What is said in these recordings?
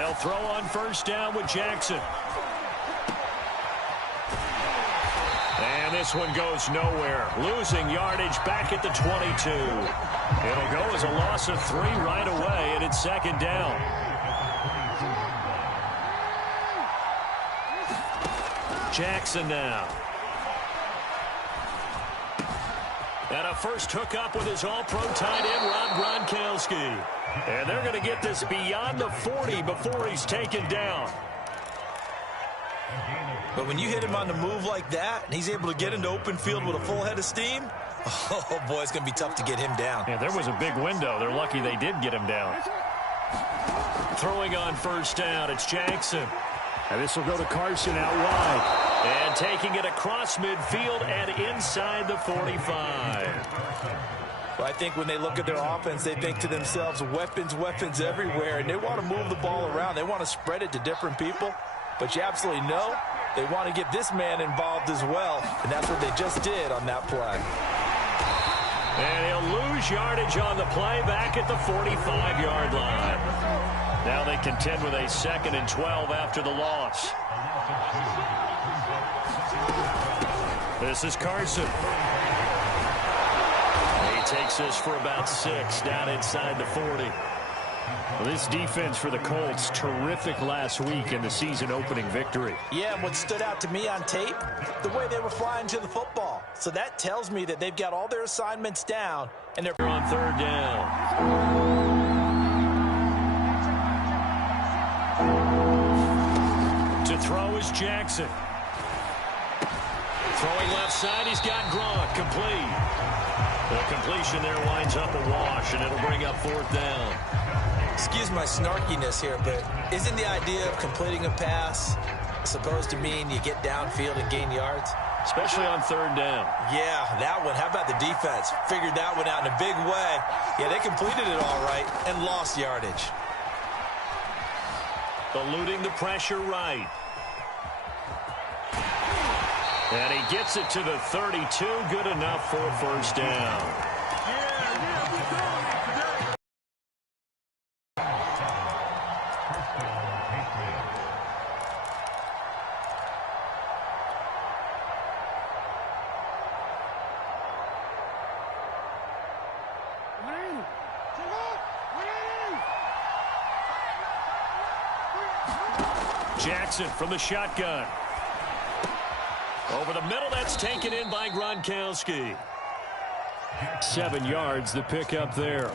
They'll throw on first down with Jackson. And this one goes nowhere. Losing yardage back at the 22. It'll go as a loss of 3 right away, and it's second down. Jackson now. And a first hookup with his all-pro tight end, Rob Gronkowski. And they're going to get this beyond the 40 before he's taken down. But when you hit him on the move like that, and he's able to get into open field with a full head of steam, oh, boy, it's going to be tough to get him down. Yeah, there was a big window. They're lucky they did get him down. Throwing on first down, it's Jackson. And this will go to Carson out wide. And taking it across midfield and inside the 45. Well, I think when they look at their offense, they think to themselves, weapons, weapons everywhere. And they want to move the ball around. They want to spread it to different people. But you absolutely know they want to get this man involved as well. And that's what they just did on that play. And he'll lose yardage on the play back at the 45-yard line. Now they contend with a 2nd and 12 after the loss. This is Carson. He takes this for about 6 down inside the 40. Well, this defense for the Colts, terrific last week in the season-opening victory. Yeah, and what stood out to me on tape, the way they were flying to the football. So that tells me that they've got all their assignments down, and they're on 3rd down. To throw is Jackson. Throwing left side, he's got Gronk, complete. The completion there winds up a wash, and it'll bring up 4th down. Excuse my snarkiness here, but isn't the idea of completing a pass supposed to mean you get downfield and gain yards? Especially on 3rd down. Yeah, that one. How about the defense? Figured that one out in a big way. Yeah, they completed it all right and lost yardage. Eluding the pressure right. And he gets it to the 32. Good enough for a first down. Jackson from the shotgun. Over the middle, that's taken in by Gronkowski. 7 yards, the pickup there.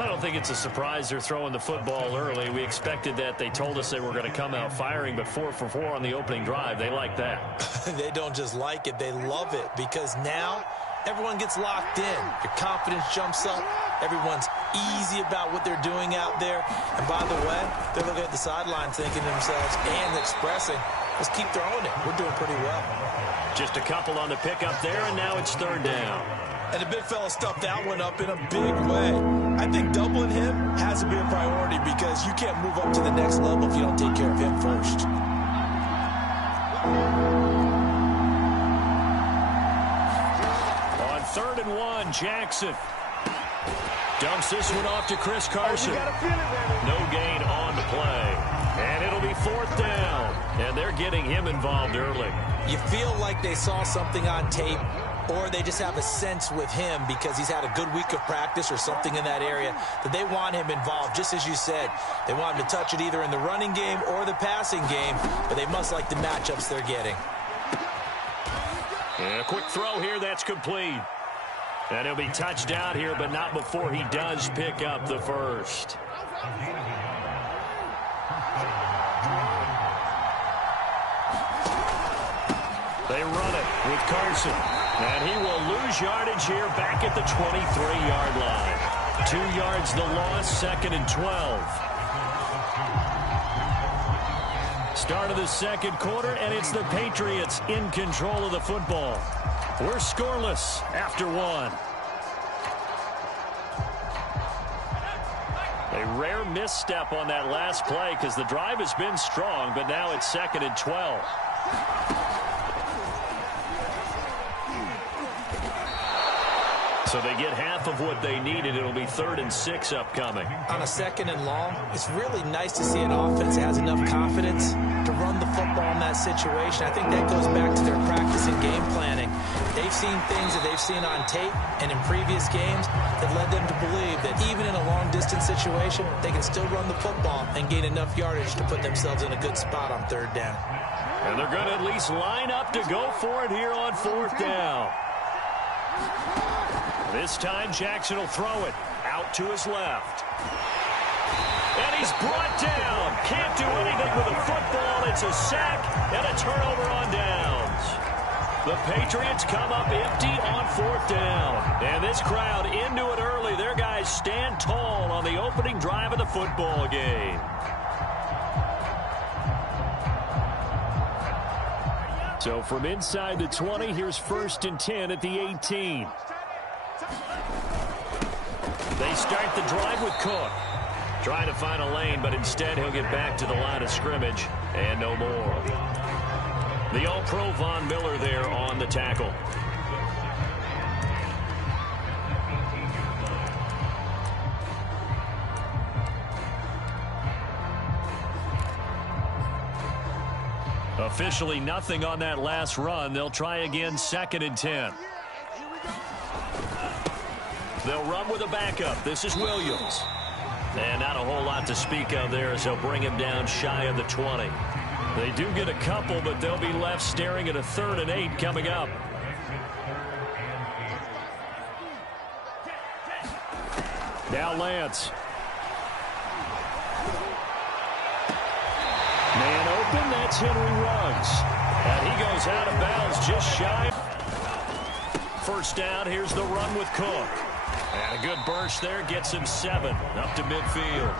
I don't think it's a surprise they're throwing the football early. We expected that. They told us they were going to come out firing, but 4 for 4 on the opening drive. They like that. They don't just like it, they love it, because now everyone gets locked in. Your confidence jumps up. Everyone's easy about what they're doing out there. And by the way, they're looking at the sideline thinking to themselves and expressing, let's keep throwing it. We're doing pretty well. Just a couple on the pickup there, and now it's 3rd down. And the big fella stuffed that one up in a big way. I think doubling him has to be a priority because you can't move up to the next level if you don't take care of him first. On 3rd and 1, Jackson dumps this one off to Chris Carson. No gain on the play. And it'll be 4th down. And they're getting him involved early. You feel like they saw something on tape, or they just have a sense with him because he's had a good week of practice or something in that area that they want him involved, just as you said. They want him to touch it either in the running game or the passing game, but they must like the matchups they're getting. And a quick throw here, that's complete. And he'll be touched down here, but not before he does pick up the first. They run it with Carson. And he will lose yardage here back at the 23-yard line. 2 yards the loss, 2nd and 12. Start of the 2nd quarter, and it's the Patriots in control of the football. We're scoreless after 1. A rare misstep on that last play because the drive has been strong, but now it's 2nd and 12. So they get half of what they needed. It'll be 3rd and 6 upcoming. On a 2nd and long, it's really nice to see an offense that has enough confidence to run the football in that situation. I think that goes back to their practice and game planning. They've seen things that they've seen on tape and in previous games that led them to believe that even in a long-distance situation, they can still run the football and gain enough yardage to put themselves in a good spot on 3rd down. And they're going to at least line up to go for it here on 4th down. This time, Jackson will throw it out to his left. And he's brought down. Can't do anything with the football. It's a sack and a turnover on downs. The Patriots come up empty on 4th down. And this crowd into it early. Their guys stand tall on the opening drive of the football game. So from inside the 20, here's 1st and 10 at the 18. They start the drive with Cook. Trying to find a lane, but instead he'll get back to the line of scrimmage and no more. The All-Pro Von Miller there on the tackle. Officially nothing on that last run. They'll try again 2nd and 10. They'll run with a backup. This is Williams. And not a whole lot to speak of there as they'll bring him down shy of the 20. They do get a couple, but they'll be left staring at a 3rd and 8 coming up. Now Lance. Man open, that's Henry Ruggs. And he goes out of bounds just shy. 1st down, here's the run with Cook. And a good burst there gets him 7 up to midfield.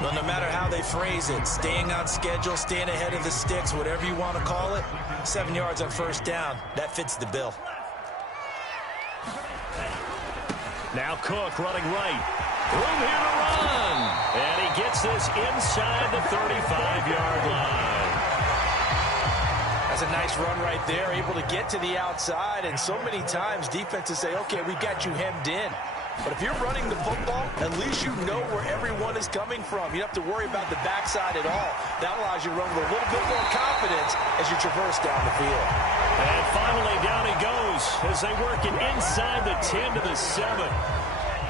Well, no matter how they phrase it, staying on schedule, staying ahead of the sticks, whatever you want to call it, 7 yards on 1st down, that fits the bill. Now Cook running right. Room here to run. And he gets this inside the 35-yard line. That's a nice run right there, able to get to the outside. And so many times defenses say, okay, we got you hemmed in. But if you're running the football, at least you know where everyone is coming from. You don't have to worry about the backside at all. That allows you to run with a little bit more confidence as you traverse down the field. And finally down he goes as they work it inside the 10 to the 7.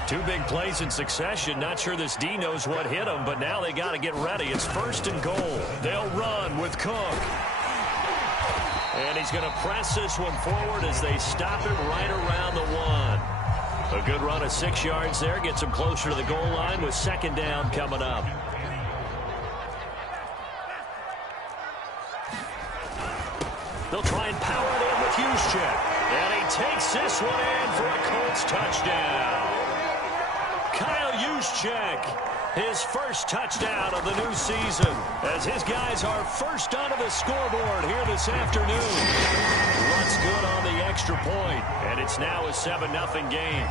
2 big plays in succession. Not sure this D knows what hit him, but now they got to get ready. It's 1st and goal. They'll run with Cook. And he's going to press this one forward as they stop him right around the 1. A good run of 6 yards there. Gets him closer to the goal line with 2nd down coming up. They'll try and power it in with Juszczyk. And he takes this one in for a Colts touchdown. Kyle Juszczyk, his 1st touchdown of the new season, as his guys are first onto the scoreboard here this afternoon. Lutz good on the extra point, and it's now a 7-0 game.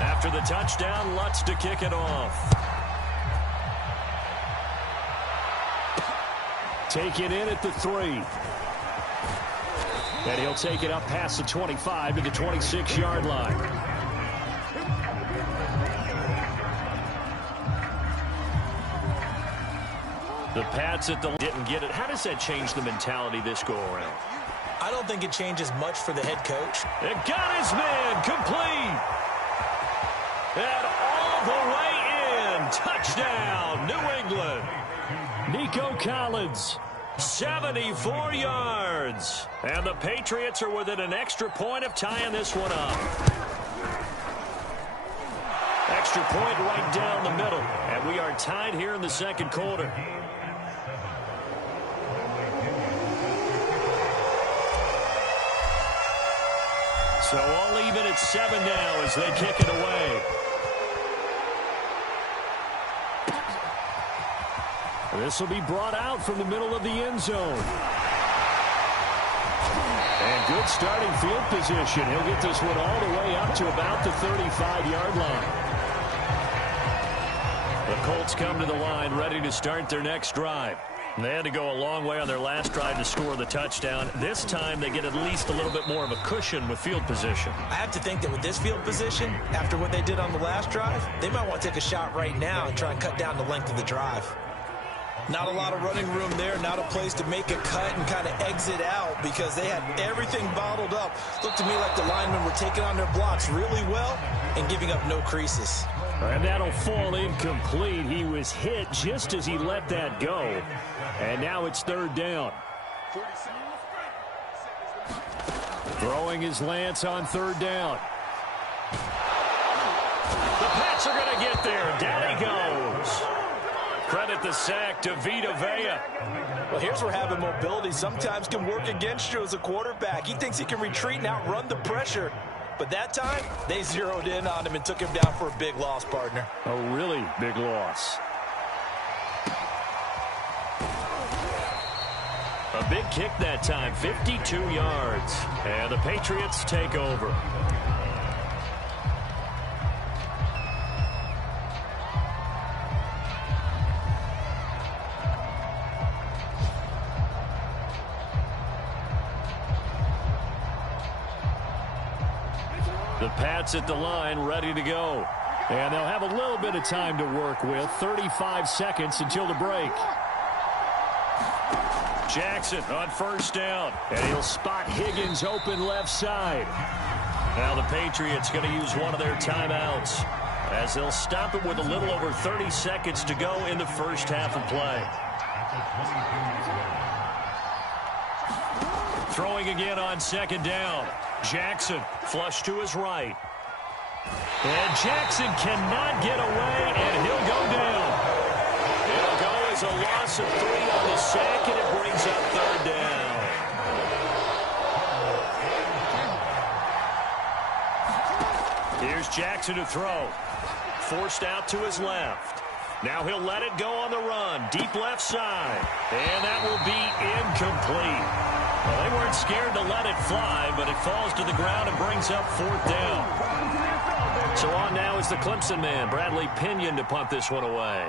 After the touchdown, Lutz to kick it off. Take it in at the 3. And he'll take it up past the 25 to the 26-yard line. The Pats at the didn't get it. How does that change the mentality this go-around? I don't think it changes much for the head coach. It got his man complete. And all the way in. Touchdown, New England. Nico Collins. 74 yards. And the Patriots are within an extra point of tying this one up. Extra point right down the middle. And we are tied here in the 2nd quarter. So all even at 7 now as they kick it away. This will be brought out from the middle of the end zone. And good starting field position. He'll get this one all the way up to about the 35-yard line. The Colts come to the line ready to start their next drive. They had to go a long way on their last drive to score the touchdown. This time they get at least a little bit more of a cushion with field position. I have to think that with this field position, after what they did on the last drive, they might want to take a shot right now and try and cut down the length of the drive. Not a lot of running room there, not a place to make a cut and kind of exit out because they had everything bottled up. Looked to me like the linemen were taking on their blocks really well and giving up no creases. And that'll fall incomplete. He was hit just as he let that go. And now it's third down. Throwing his Lance on third down. The Pats are going to get there. Down he goes. Credit the sack to Vita Vea. Well, here's where having mobility sometimes can work against you as a quarterback. He thinks he can retreat and outrun the pressure. But that time, they zeroed in on him and took him down for a big loss, partner. A really big loss. A big kick that time, 52 yards. And the Patriots take over. The Pats at the line, ready to go. And they'll have a little bit of time to work with. 35 seconds until the break. Jackson on first down. And he'll spot Higgins open left side. Now the Patriots going to use one of their timeouts as they'll stop it with a little over 30 seconds to go in the first half of play. Throwing again on second down. Jackson flush to his right. And Jackson cannot get away, and he'll go down. It'll go as a loss of 3 on the sack, and it brings up third down. Here's Jackson to throw. Forced out to his left. Now he'll let it go on the run. Deep left side. And that will be incomplete. Well, they weren't scared to let it fly, but it falls to the ground and brings up fourth down. So on now is the Clemson man, Bradley Pinion, to punt this one away.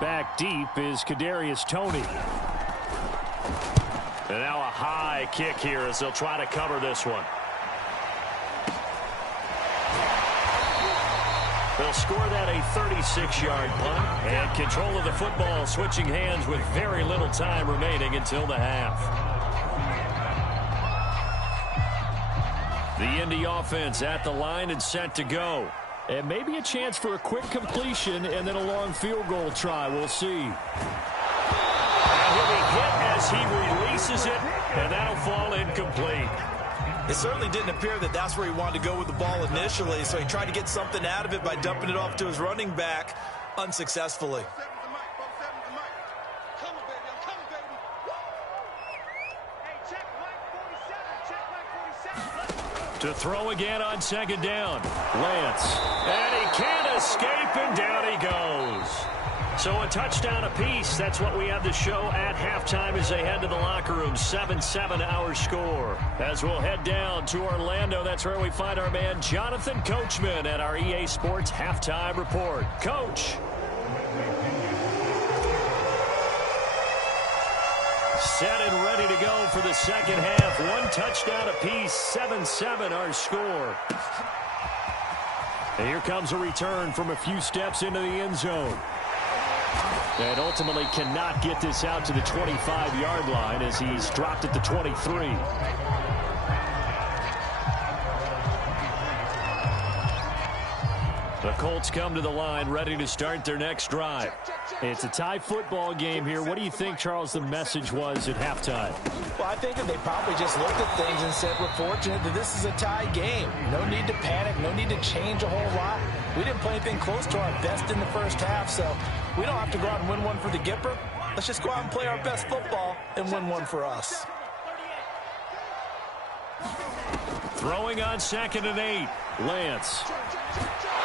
Back deep is Kadarius Toney. And now a high kick here as they'll try to cover this one. They'll score that a 36-yard punt, and control of the football switching hands with very little time remaining until the half. The Indy offense at the line and set to go. And maybe a chance for a quick completion and then a long field goal try. We'll see. And he'll be hit as he releases it, and that'll fall incomplete. It certainly didn't appear that that's where he wanted to go with the ball initially, so he tried to get something out of it by dumping it off to his running back unsuccessfully. To throw again on second down. Lance. And he can't escape, and down he goes. So a touchdown apiece. That's what we have to show at halftime as they head to the locker room. 7-7 our score. As we'll head down to Orlando, that's where we find our man Jonathan Coachman at our EA Sports Halftime Report. Coach. Set and ready to go for the second half. One touchdown apiece, 7-7 our score. And here comes a return from a few steps into the end zone. And ultimately cannot get this out to the 25-yard line as he's dropped at the 23. The Colts come to the line ready to start their next drive. It's a tie football game here. What do you think, Charles, the message was at halftime? Well, I think that they probably just looked at things and said, we're fortunate that this is a tie game. No need to panic. No need to change a whole lot. We didn't play anything close to our best in the first half, so we don't have to go out and win one for the Gipper. Let's just go out and play our best football and win one for us. Throwing on 2nd and 8. Lance.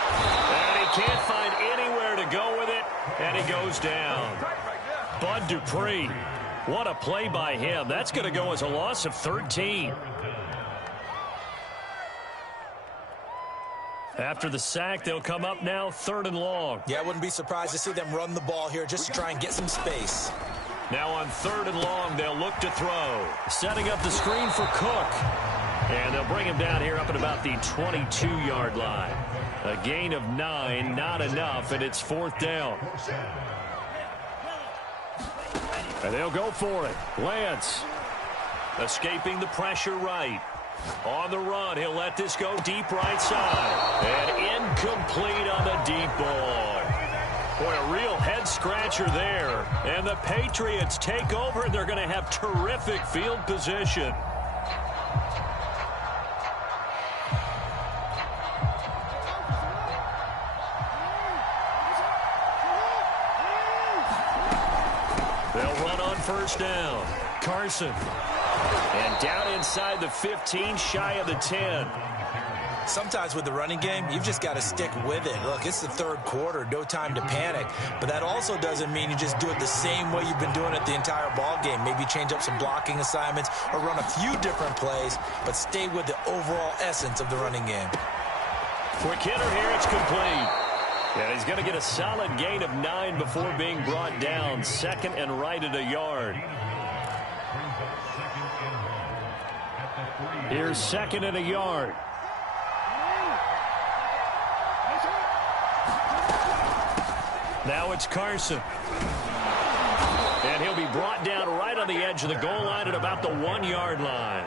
And he can't find anywhere to go with it, and he goes down. Bud Dupree. What a play by him. That's going to go as a loss of 13. After the sack, they'll come up now 3rd and long. Yeah, I wouldn't be surprised to see them run the ball here just to try and get some space. Now on 3rd and long, they'll look to throw. Setting up the screen for Cook. And they'll bring him down here up at about the 22-yard line. A gain of 9, not enough, and it's 4th down. And they'll go for it. Lance escaping the pressure right. On the run, he'll let this go deep right side. And incomplete on the deep ball. Boy, a real head-scratcher there. And the Patriots take over, and they're going to have terrific field position. They'll run on 1st down. Carson. And down inside the 15, shy of the 10. Sometimes with the running game, you've just got to stick with it. Look, it's the 3rd quarter, no time to panic. But that also doesn't mean you just do it the same way you've been doing it the entire ball game. Maybe change up some blocking assignments or run a few different plays, but stay with the overall essence of the running game. Quick hitter here, it's complete. And he's going to get a solid gain of 9 before being brought down. 2nd and right at a yard. Here's 2nd and a yard. Now it's Carson. And he'll be brought down right on the edge of the goal line at about the 1-yard line.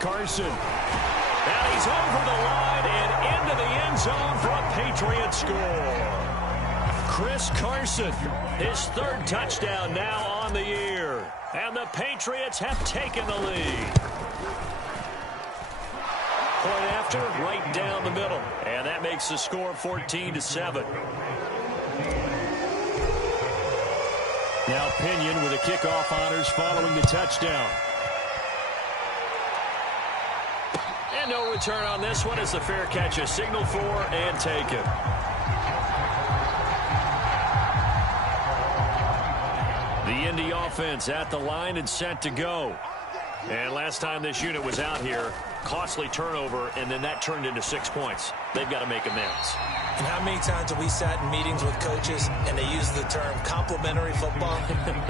Carson. And he's over the line and into the end zone for a Patriot score. Chris Carson, his 3rd touchdown now on the year. And the Patriots have taken the lead. Point after, right down the middle. And that makes the score 14-7. Now Pinion with the kickoff honors following the touchdown. And no return on this one as the fair catch is signaled for and taken. The Indy offense at the line and set to go. And last time this unit was out here, costly turnover, and then that turned into 6 points. They've got to make amends. And how many times have we sat in meetings with coaches and they use the term complementary football?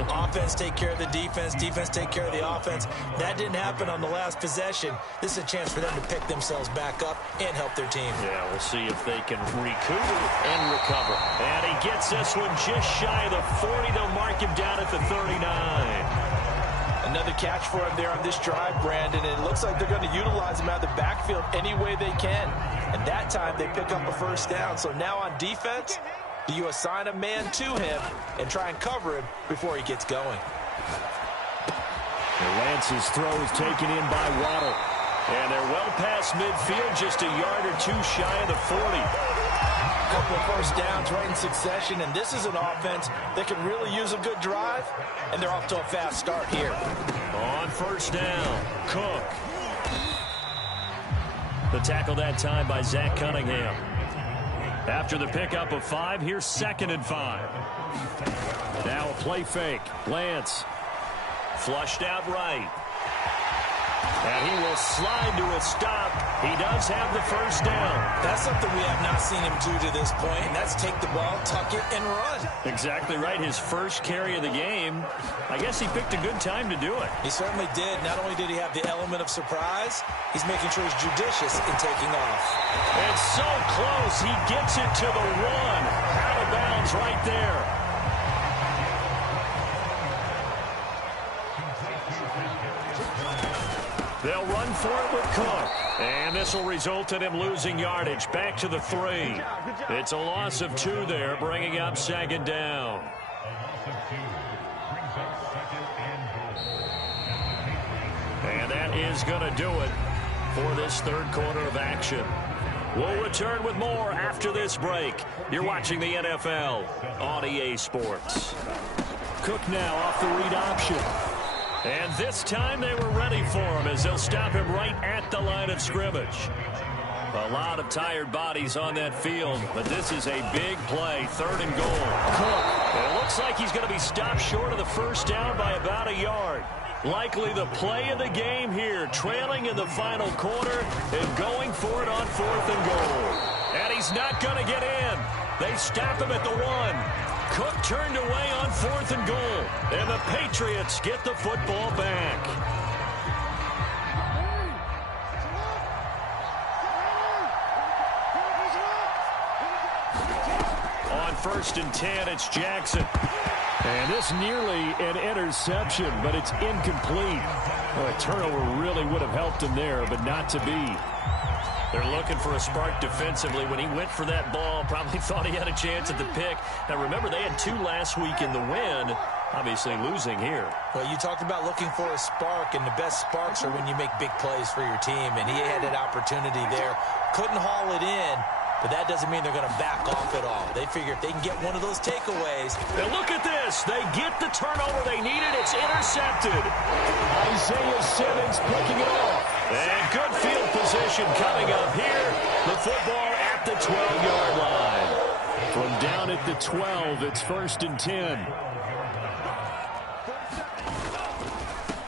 Offense take care of the defense, defense take care of the offense. That didn't happen on the last possession. This is a chance for them to pick themselves back up and help their team. Yeah, we'll see if they can recoup and recover. And he gets this one just shy of the 40. They'll mark him down at the 39. Another catch for him there on this drive, Brandon, and it looks like they're going to utilize him out of the backfield any way they can. And that time they pick up a 1st down. So now on defense, do you assign a man to him and try and cover him before he gets going? Lance's throw is taken in by Waddle. And they're well past midfield, just a yard or 2 shy of the 40. A couple of 1st downs right in succession, and this is an offense that can really use a good drive, and they're off to a fast start here. On 1st down, Cook. The tackle that time by Zach Cunningham. After the pickup of 5, here's 2nd and 5. Now a play fake. Lance. Flushed out right. And he will slide to a stop. He does have the 1st down. That's something we have not seen him do to this point, and that's take the ball, tuck it, and run. Exactly right. His first carry of the game. I guess he picked a good time to do it. He certainly did. Not only did he have the element of surprise, he's making sure he's judicious in taking off. And so close. He gets it to the 1. Out of bounds right there. They'll run for it with Cook. And this will result in him losing yardage. Back to the 3. It's a loss of 2 there, bringing up 2nd down. And that is going to do it for this 3rd quarter of action. We'll return with more after this break. You're watching the NFL on EA Sports. Cook now off the read option. And this time they were ready for him as they'll stop him right at the line of scrimmage. A lot of tired bodies on that field, but this is a big play, 3rd and goal. Cook, and it looks like he's going to be stopped short of the 1st down by about a yard. Likely the play of the game here, trailing in the final quarter and going for it on 4th and goal. he's not going to get in. They stop him at the 1. Cook turned away on 4th and goal. And the Patriots get the football back. On 1st and 10, it's Jackson. And this nearly an interception, but it's incomplete. Well, a turnover really would have helped him there, but not to be. They're looking for a spark defensively. When he went for that ball, probably thought he had a chance at the pick. Now, remember, they had 2 last week in the win, obviously losing here. Well, you talked about looking for a spark, and the best sparks are when you make big plays for your team, and he had that opportunity there. Couldn't haul it in, but that doesn't mean they're going to back off at all. They figure if they can get one of those takeaways. Now look at this. They get the turnover they needed. It's intercepted. Isaiah Simmons picking it off. And good field position coming up here. The football at the 12-yard line. From down at the 12, it's 1st and 10.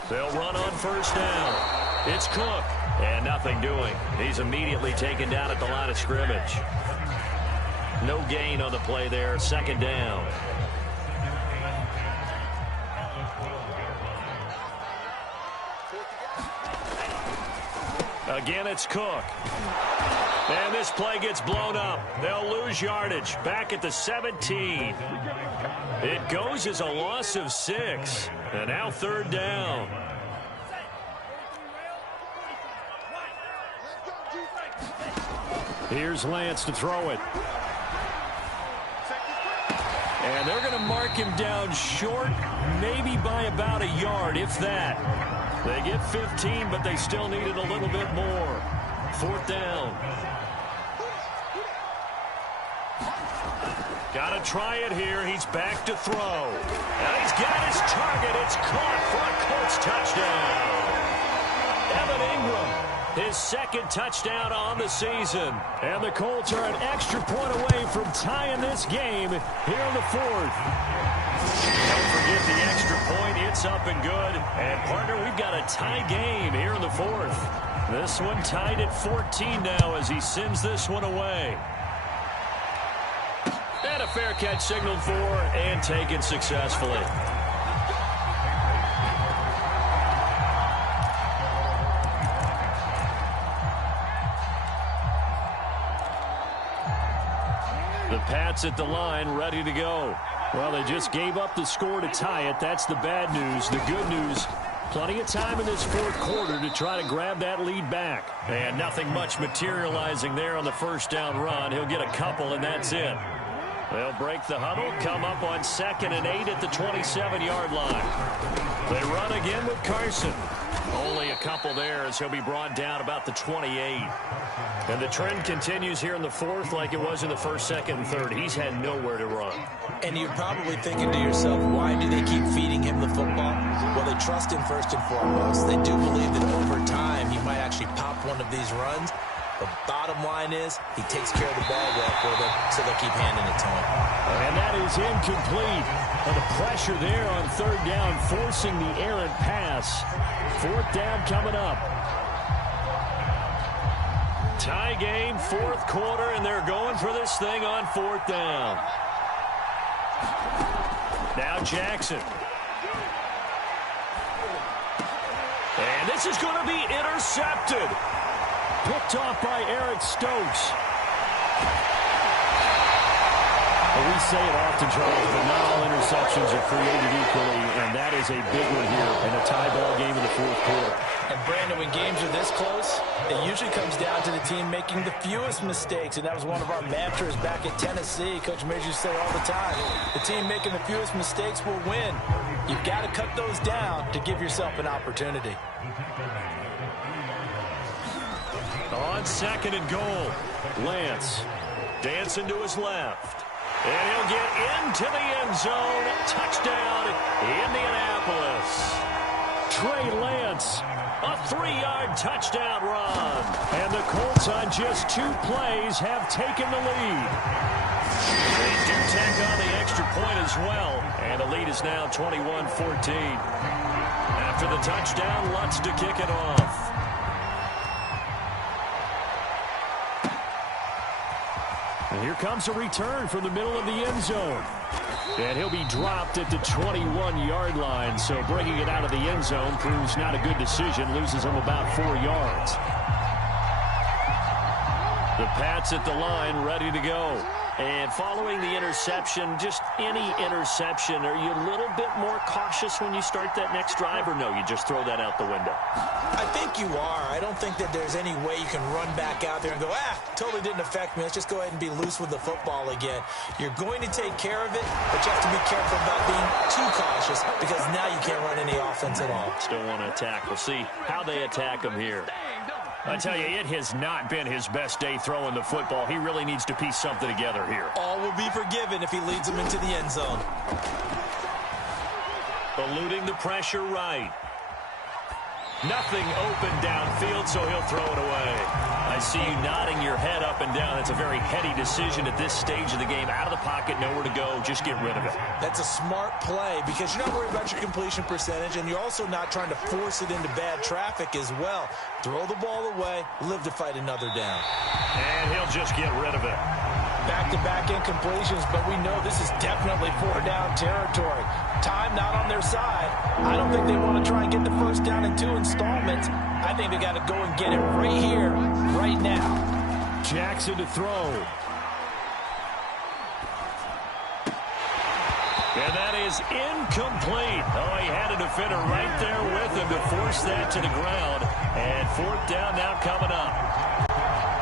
They'll run on 1st down. It's Cook. And nothing doing. He's immediately taken down at the line of scrimmage. No gain on the play there. 2nd down. Again, it's Cook. And this play gets blown up. They'll lose yardage. Back at the 17. It goes as a loss of 6. And now 3rd down. Here's Lance to throw it. And they're going to mark him down short, maybe by about a yard, if that. They get 15, but they still needed a little bit more. 4th down. Got to try it here. He's back to throw. And he's got his target. It's caught for a Colts touchdown. Evan Ingram. His 2nd touchdown on the season. And the Colts are an extra point away from tying this game here in the 4th. Don't forget the extra point. It's up and good. And, partner, we've got a tie game here in the 4th. This one tied at 14 now as he sends this one away. And a fair catch signaled for and taken successfully. The Pats at the line, ready to go. Well, they just gave up the score to tie it. That's the bad news. The good news, plenty of time in this 4th quarter to try to grab that lead back. And nothing much materializing there on the 1st down run. He'll get a couple, and that's it. They'll break the huddle, come up on 2nd and 8 at the 27-yard line. They run again with Carson. Only a couple there as he'll be brought down about the 28. And the trend continues here in the 4th like it was in the 1st, 2nd, and 3rd. He's had nowhere to run. And you're probably thinking to yourself, why do they keep feeding him the football? Well, they trust him first and foremost. They do believe that over time he might actually pop one of these runs. The bottom line is he takes care of the ball well for them, so they'll keep handing it to him. And that is incomplete. And the pressure there on 3rd down, forcing the errant pass. 4th down coming up. Tie game, 4th quarter, and they're going for this thing on 4th down. Now Jackson. And this is going to be intercepted. Picked off by Eric Stokes. Well, we say it often, Charles, but not all interceptions are created equally, and that is a big one here in a tie ball game in the 4th quarter. And, Brandon, when games are this close, it usually comes down to the team making the fewest mistakes, and that was one of our mantras back at Tennessee. Coach Major used to say all the time, the team making the fewest mistakes will win. You've got to cut those down to give yourself an opportunity. On 2nd and goal, Lance dancing to his left. And he'll get into the end zone. Touchdown, Indianapolis. Trey Lance, a 3-yard touchdown run. And the Colts on just 2 plays have taken the lead. They do tack on the extra point as well. And the lead is now 21-14. After the touchdown, Lutz to kick it off. 1 And here comes a return from the middle of the end zone. And he'll be dropped at the 21-yard line. So bringing it out of the end zone proves not a good decision. Loses him about 4 yards. The Pats at the line, ready to go. And following the interception, just any interception, are you a little bit more cautious when you start that next drive, or no, you just throw that out the window? I think you are. I don't think that there's any way you can run back out there and go, totally didn't affect me. Let's just go ahead and be loose with the football again. You're going to take care of it, but you have to be careful about being too cautious because now you can't run any offense at all. Still want to attack. We'll see how they attack him here. I tell you, it has not been his best day throwing the football. He really needs to piece something together here. All will be forgiven if he leads them into the end zone. Eluding the pressure right. Nothing open downfield, so he'll throw it away. I see you nodding your head up and down. It's a very heady decision at this stage of the game. Out of the pocket, nowhere to go. Just get rid of it. That's a smart play because you're not worried about your completion percentage, and you're also not trying to force it into bad traffic as well. Throw the ball away, live to fight another down. And he'll just get rid of it. Back-to-back incompletions, but we know this is definitely 4-down territory. Time not on their side. I don't think they want to try and get the first down in 2 installments. I think they got to go and get it right here, right now. Jackson to throw. And that is incomplete. Oh, he had a defender right there with him to force that to the ground. And 4th down now coming up.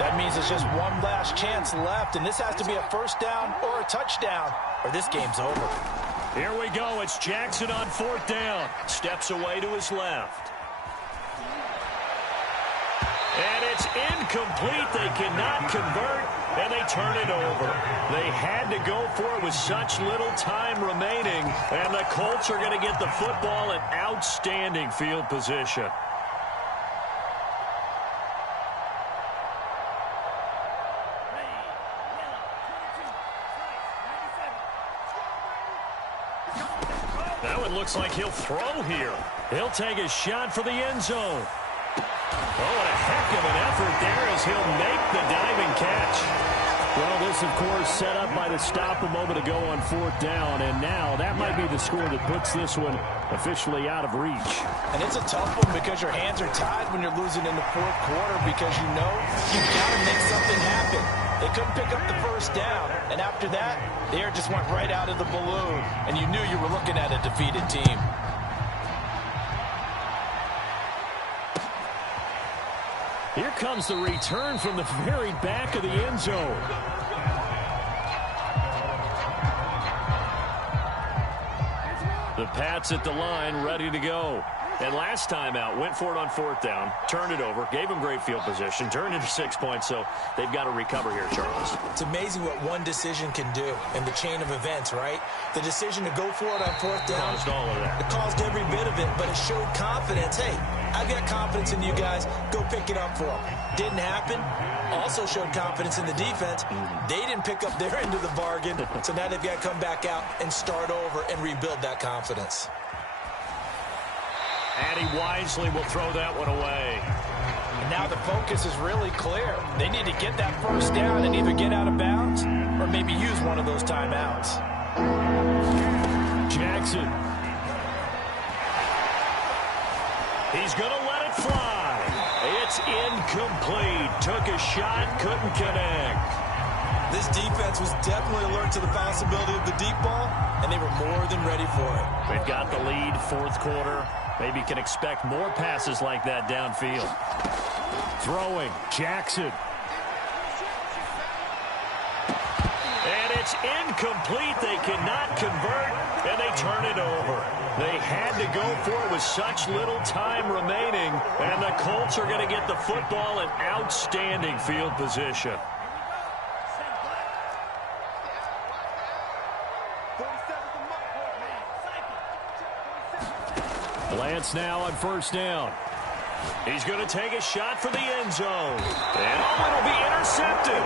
That means it's just one last chance left, and this has to be a first down or a touchdown, or this game's over. Here we go. It's Jackson on 4th down. Steps away to his left. And it's incomplete. They cannot convert, and they turn it over. They had to go for it with such little time remaining, and the Colts are going to get the football in outstanding field position. Looks like he'll throw here. He'll take a shot for the end zone. Oh, what a heck of an effort there as he'll make the diving catch. Well, this, of course, set up by the stop a moment ago on 4th down, and now that might be the score that puts this one officially out of reach. And it's a tough one because your hands are tied when you're losing in the 4th quarter because you know you've got to make something happen. They couldn't pick up the first down, and after that, the air just went right out of the balloon, and you knew you were looking at a defeated team. Here comes the return from the very back of the end zone. The Pats at the line, ready to go. And last time out, went for it on 4th down, turned it over, gave them great field position, turned into 6 points, so they've got to recover here, Charles. It's amazing what one decision can do in the chain of events, right? The decision to go for it on 4th down. Caused all of that. It caused every bit of it, but it showed confidence. Hey, I've got confidence in you guys. Go pick it up for them. Didn't happen. Also showed confidence in the defense. They didn't pick up their end of the bargain, so now they've got to come back out and start over and rebuild that confidence. And he wisely will throw that one away. And now the focus is really clear. They need to get that first down and either get out of bounds or maybe use one of those timeouts. Jackson. He's going to let it fly. It's incomplete. Took a shot, couldn't connect. This defense was definitely alert to the possibility of the deep ball, and they were more than ready for it. They've got the lead, 4th quarter. Maybe can expect more passes like that downfield. Throwing, Jackson. And it's incomplete. They cannot convert, and they turn it over. They had to go for it with such little time remaining, and the Colts are going to get the football in outstanding field position. Lance now on 1st down. He's going to take a shot for the end zone. And it'll be intercepted.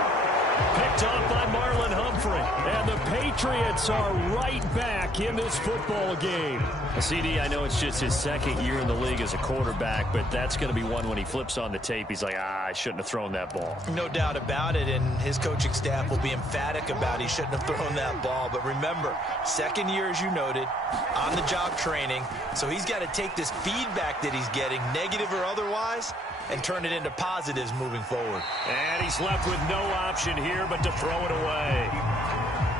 Picked Picked off by Marlon Humphrey. And the Patriots are right back in this football game. CD, I know it's just his second year in the league as a quarterback, but that's going to be one when he flips on the tape. He's like, I shouldn't have thrown that ball. No doubt about it, and his coaching staff will be emphatic about he shouldn't have thrown that ball. But remember, second year, as you noted, on-the-job training. So he's got to take this feedback that he's getting, negative or otherwise, and turn it into positives moving forward. And he's left with no option here but to throw it away.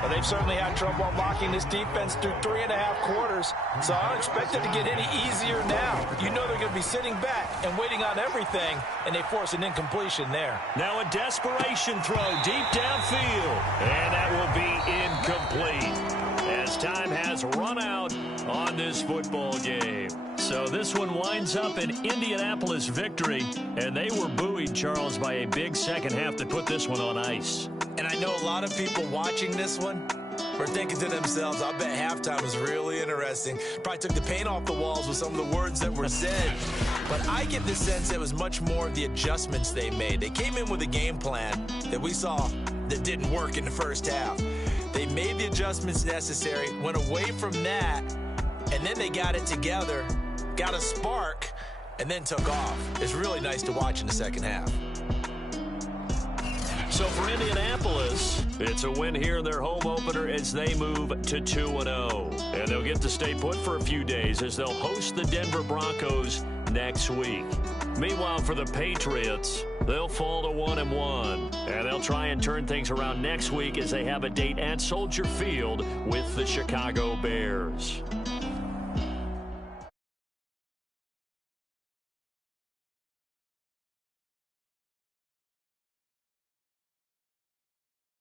Well, they've certainly had trouble unlocking this defense through 3.5 quarters, so I don't expect it to get any easier now. You know they're going to be sitting back and waiting on everything, and they force an incompletion there. Now a desperation throw deep downfield, and that will be incomplete as time has run out on this football game. So this one winds up an Indianapolis victory, and they were buoyed, Charles, by a big second half to put this one on ice. And I know a lot of people watching this one are thinking to themselves, I bet halftime was really interesting. Probably took the paint off the walls with some of the words that were said. But I get the sense it was much more of the adjustments they made. They came in with a game plan that we saw that didn't work in the first half. They made the adjustments necessary, went away from that, and then they got it together, got a spark, and then took off. It's really nice to watch in the second half. So for Indianapolis, it's a win here in their home opener as they move to 2-0. And they'll get to stay put for a few days as they'll host the Denver Broncos next week. Meanwhile, for the Patriots, they'll fall to 1-1. And they'll try and turn things around next week as they have a date at Soldier Field with the Chicago Bears.